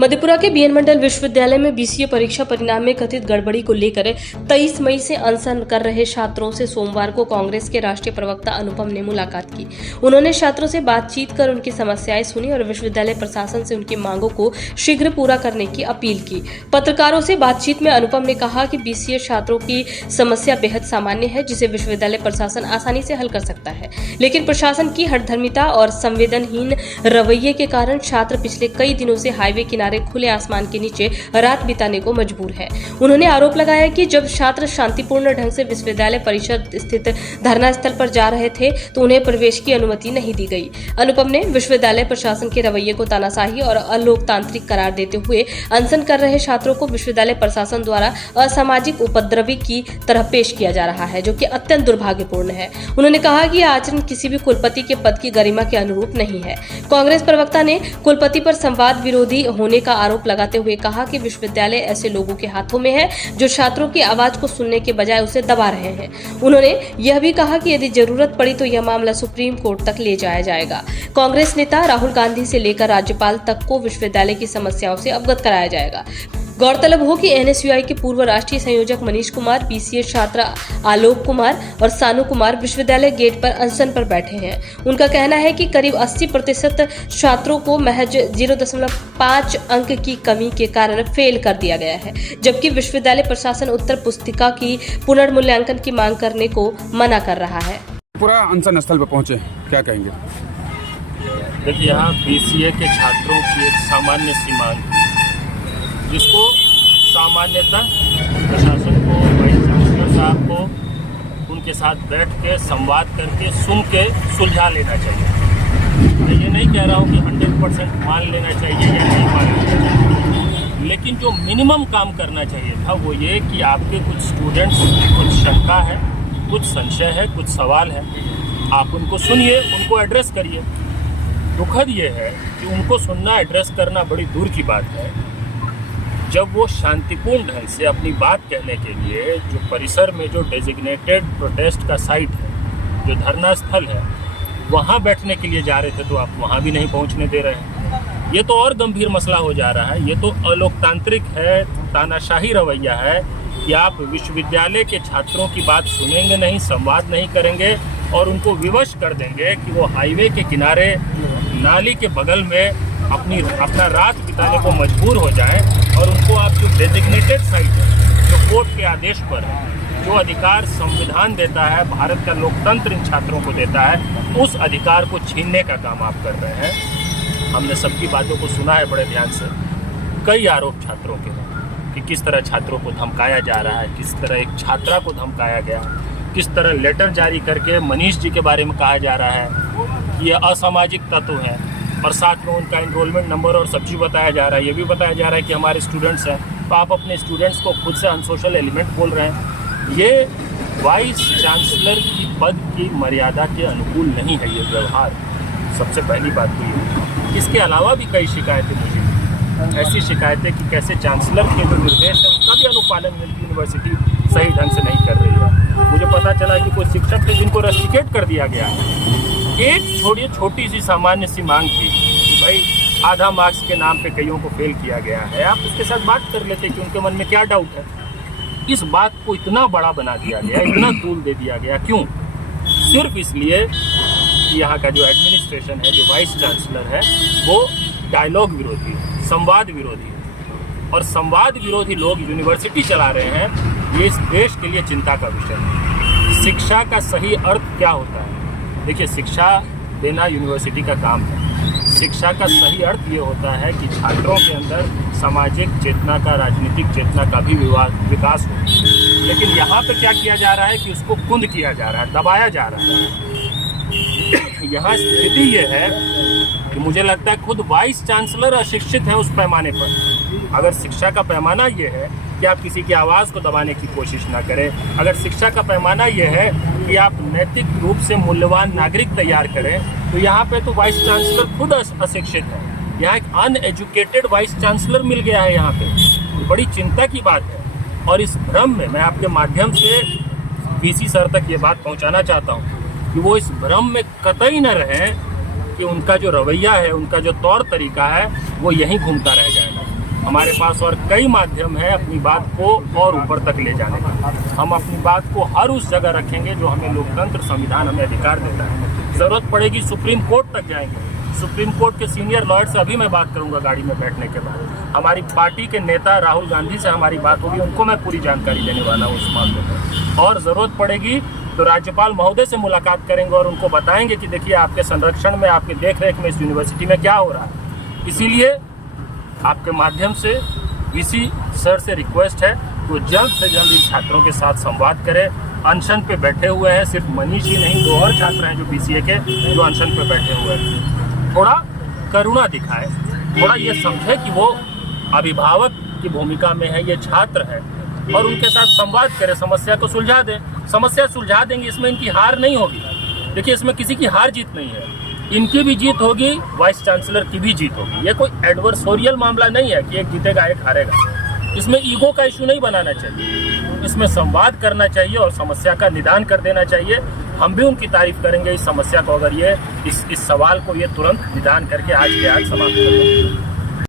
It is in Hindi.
मधेपुरा के बीएन मंडल विश्वविद्यालय में बीसीए परीक्षा परिणाम में कथित गड़बड़ी को लेकर 23 मई से अनशन कर रहे छात्रों से सोमवार को कांग्रेस के राष्ट्रीय प्रवक्ता अनुपम ने मुलाकात की। उन्होंने छात्रों से बातचीत कर उनकी समस्याएं सुनी और विश्वविद्यालय प्रशासन से उनकी मांगों को शीघ्र पूरा करने की अपील की। पत्रकारों से बातचीत में अनुपम ने कहा कि बीसीए छात्रों की समस्या बेहद सामान्य है, जिसे विश्वविद्यालय प्रशासन आसानी से हल कर सकता है, लेकिन प्रशासन की हठधर्मिता और संवेदनहीन रवैये के कारण छात्र पिछले कई दिनों से हाईवे किनारे खुले आसमान के नीचे रात बिताने को मजबूर है। उन्होंने आरोप लगाया कि जब छात्र शांतिपूर्ण ढंग से विश्वविद्यालय परिसर स्थित धरना स्थल पर जा रहे थे तो उन्हें प्रवेश की अनुमति नहीं दी गई। अनुपम ने विश्वविद्यालय प्रशासन के रवैये को तानाशाही और अलोकतांत्रिक करार देते हुए अनशन कर रहे छात्रों को विश्वविद्यालय प्रशासन द्वारा असामाजिक उपद्रवी की तरह पेश किया जा रहा है, जो कि अत्यंत दुर्भाग्यपूर्ण है। उन्होंने कहा कि यह आचरण किसी भी कुलपति के पद की गरिमा के अनुरूप नहीं है। कांग्रेस प्रवक्ता ने कुलपति पर संवाद विरोधी होने का आरोप लगाते हुए कहा कि विश्वविद्यालय ऐसे लोगों के हाथों में है जो छात्रों की आवाज को सुनने के बजाय उसे दबा रहे हैं। उन्होंने यह भी कहा कि यदि जरूरत पड़ी तो यह मामला सुप्रीम कोर्ट तक ले जाया जाएगा। कांग्रेस नेता राहुल गांधी से लेकर राज्यपाल तक को विश्वविद्यालय की समस्याओं से अवगत कराया जाएगा। गौरतलब हो कि एनएसयूआई के पूर्व राष्ट्रीय संयोजक मनीष कुमार, बीसीए छात्र आलोक कुमार और सानू कुमार विश्वविद्यालय गेट पर अनशन पर बैठे हैं। उनका कहना है कि करीब 80% छात्रों को महज 0.5 अंक की कमी के कारण फेल कर दिया गया है, जबकि विश्वविद्यालय प्रशासन उत्तर पुस्तिका की पुनर्मूल्यांकन की मांग करने को मना कर रहा है। पूरा अनशन स्थल पर पहुंचे, क्या कहेंगे? देखिए, यहाँ बीसीए के छात्रों की एक सामान्य सी मांग जिसको सामान्यतः प्रशासन को, वाइस चांसलर साहब को उनके साथ बैठ के संवाद करके सुन के सुलझा लेना चाहिए। मैं ये नहीं कह रहा हूँ कि 100% मान लेना चाहिए या नहीं मान लेना चाहिए, लेकिन जो मिनिमम काम करना चाहिए था वो ये कि आपके कुछ स्टूडेंट्स कुछ शंका है, कुछ संशय है, कुछ सवाल है, आप उनको सुनिए, उनको एड्रेस करिए। दुखद ये है कि उनको सुनना, एड्रेस करना बड़ी दूर की बात है। जब वो शांतिपूर्ण ढंग से अपनी बात कहने के लिए जो परिसर में जो डेजिग्नेटेड प्रोटेस्ट का साइट है, जो धरना स्थल है, वहाँ बैठने के लिए जा रहे थे तो आप वहाँ भी नहीं पहुँचने दे रहे हैं। ये तो और गंभीर मसला हो जा रहा है। ये तो अलोकतांत्रिक है, तानाशाही रवैया है कि आप विश्वविद्यालय के छात्रों की बात सुनेंगे नहीं, संवाद नहीं करेंगे और उनको विवश कर देंगे कि वो हाईवे के किनारे नाली के बगल में अपना रात बिताने को मजबूर हो जाए और उनको आप जो डेजिग्नेटेड साइट है, जो कोर्ट के आदेश पर है, जो अधिकार संविधान देता है, भारत का लोकतंत्र इन छात्रों को देता है, उस अधिकार को छीनने का काम आप कर रहे हैं। हमने सबकी बातों को सुना है बड़े ध्यान से। कई आरोप छात्रों के हैं कि किस तरह छात्रों को धमकाया जा रहा है, किस तरह एक छात्रा को धमकाया गया, किस तरह लेटर जारी करके मनीष जी के बारे में कहा जा रहा है कि ये असामाजिक तत्व हैं, और साथ में उनका एनरोलमेंट नंबर और सब चीज़ बताया जा रहा है। ये भी बताया जा रहा है कि हमारे स्टूडेंट्स हैं, तो आप अपने स्टूडेंट्स को खुद से अनसोशल एलिमेंट बोल रहे हैं। ये वाइस चांसलर की पद की मर्यादा के अनुकूल नहीं है ये व्यवहार। सबसे पहली बात तो ये। इसके अलावा भी कई शिकायतें मुझे, ऐसी शिकायतें कि कैसे चांसलर के जो निर्देश है उसका भी अनुपालन यूनिवर्सिटी सही ढंग से नहीं कर रही है। मुझे पता चला कि कोई शिक्षक थे जिनको रस्टिकेट कर दिया गया है। एक छोटी सी सामान्य सी मांग थी कि भाई आधा मार्क्स के नाम पे कईयों को फेल किया गया है, आप उसके साथ बात कर लेते कि उनके मन में क्या डाउट है। इस बात को इतना बड़ा बना दिया गया, इतना तूल दे दिया गया, क्यों? सिर्फ इसलिए कि यहाँ का जो एडमिनिस्ट्रेशन है, जो वाइस चांसलर है, वो डायलॉग विरोधी है, संवाद विरोधी है, और संवाद विरोधी लोग यूनिवर्सिटी चला रहे हैं। ये इस देश के लिए चिंता का विषय है। शिक्षा का सही अर्थ क्या होता है? देखिए, शिक्षा देना यूनिवर्सिटी का काम है। शिक्षा का सही अर्थ ये होता है कि छात्रों के अंदर सामाजिक चेतना का, राजनीतिक चेतना का भी विकास हो। लेकिन यहाँ पे क्या किया जा रहा है कि उसको कुंद किया जा रहा है, दबाया जा रहा है। यहाँ स्थिति ये है कि मुझे लगता है खुद वाइस चांसलर अशिक्षित है उस पैमाने पर। अगर शिक्षा का पैमाना ये है कि आप किसी की आवाज़ को दबाने की कोशिश ना करें, अगर शिक्षा का पैमाना ये है कि आप नैतिक रूप से मूल्यवान नागरिक तैयार करें, तो यहाँ पे तो वाइस चांसलर खुद अशिक्षित है। यहाँ एक अनएजुकेटेड वाइस चांसलर मिल गया है यहाँ पे। तो बड़ी चिंता की बात है। और इस भ्रम में मैं आपके माध्यम से वीसी सर तक ये बात पहुँचाना चाहता हूँ कि वो इस भ्रम में कतई न रहें कि उनका जो रवैया है, उनका जो तौर तरीका है, वो यहीं घूमता रह जाएगा। हमारे पास और कई माध्यम है अपनी बात को और ऊपर तक ले जाने का। हम अपनी बात को हर उस जगह रखेंगे जो हमें लोकतंत्र संविधान हमें अधिकार देता है। ज़रूरत पड़ेगी सुप्रीम कोर्ट तक जाएंगे। सुप्रीम कोर्ट के सीनियर लॉयर से अभी मैं बात करूंगा गाड़ी में बैठने के बाद। हमारी पार्टी के नेता राहुल गांधी से हमारी बात होगी, उनको मैं पूरी जानकारी देने वाला हूँ इस मामले में। और ज़रूरत पड़ेगी तो राज्यपाल महोदय से मुलाकात करेंगे और उनको बताएंगे कि देखिए आपके संरक्षण में, आपके देखरेख में इस यूनिवर्सिटी में क्या हो रहा है। इसीलिए आपके माध्यम से वीसी सर से रिक्वेस्ट है वो जल्द से जल्द इन छात्रों के साथ संवाद करें। अनशन पे बैठे हुए हैं, सिर्फ मनीष ही नहीं, 2 और छात्र हैं जो बीसीए के जो अनशन पे बैठे हुए हैं। थोड़ा करुणा दिखाए, थोड़ा ये समझे कि वो अभिभावक की भूमिका में है, ये छात्र है, और उनके साथ संवाद करें, समस्या को सुलझा दें। समस्या सुलझा देंगे, इसमें इनकी हार नहीं होगी। देखिए इसमें किसी की हार जीत नहीं है, इनकी भी जीत होगी, वाइस चांसलर की भी जीत होगी। ये कोई एडवर्सोरियल मामला नहीं है कि एक जीतेगा एक हारेगा। इसमें ईगो का इशू नहीं बनाना चाहिए, इसमें संवाद करना चाहिए और समस्या का निदान कर देना चाहिए। हम भी उनकी तारीफ करेंगे इस समस्या को, अगर ये इस सवाल को ये तुरंत निदान करके आज के आज समाप्त कर दें।